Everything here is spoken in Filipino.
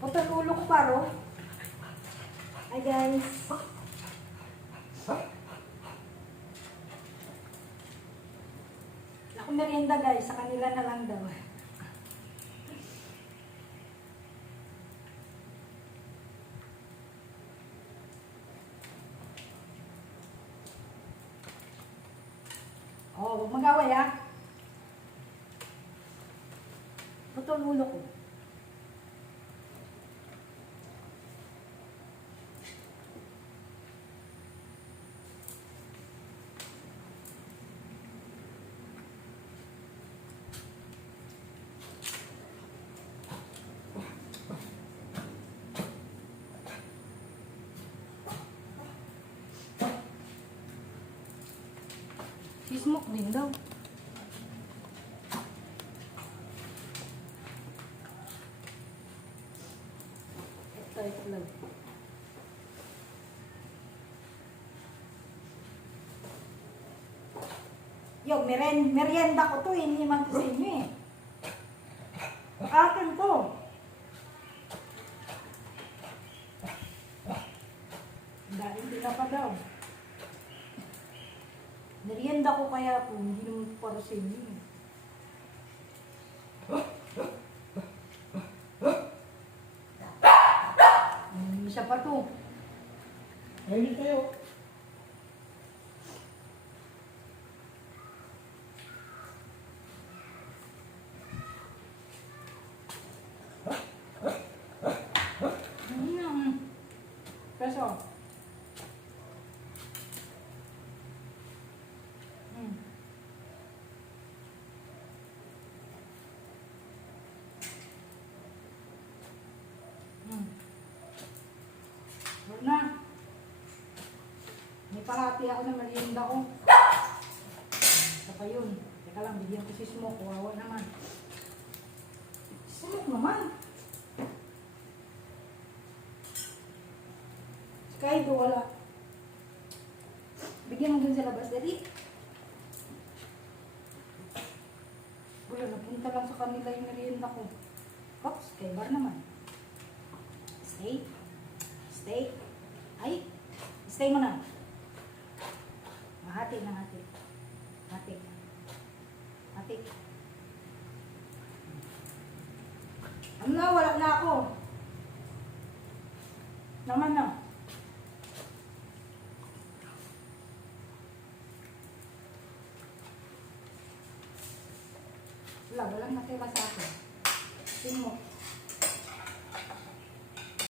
Putol ulo ko paro. Hi guys. Ako merienda guys, sa kanila na lang daw. Oh, huwag mag-away ha. Putol ulo ko. Smoke din daw. Ito, ito lang. Yo, meren, merienda ko to, hindi man to sa inyo eh. Akin to. Dahil hindi pa daw. Merienda ko kaya po, hindi naman para sa inyo. eh. Hmm, isa pa to. Ayun kayo. Hmm. Peso. Hmm. Hmm. Wala na. May parati ako na merienda ko. Isa pa yun. Teka lang, bigyan ko si Smoke. Kawawa naman. Smoke naman. Kahit wala. Bigyan mo dun sa labas, dali. Wala, napunta lang sa kanila yung merienda ko. Oops, kay bar naman. Stay. Stay. Ay, stay mo na. Mahati na hati. Hati. Hati. Ano na, wala na ako. Naman na. Wala, walang natira sa akin. Tingin mo.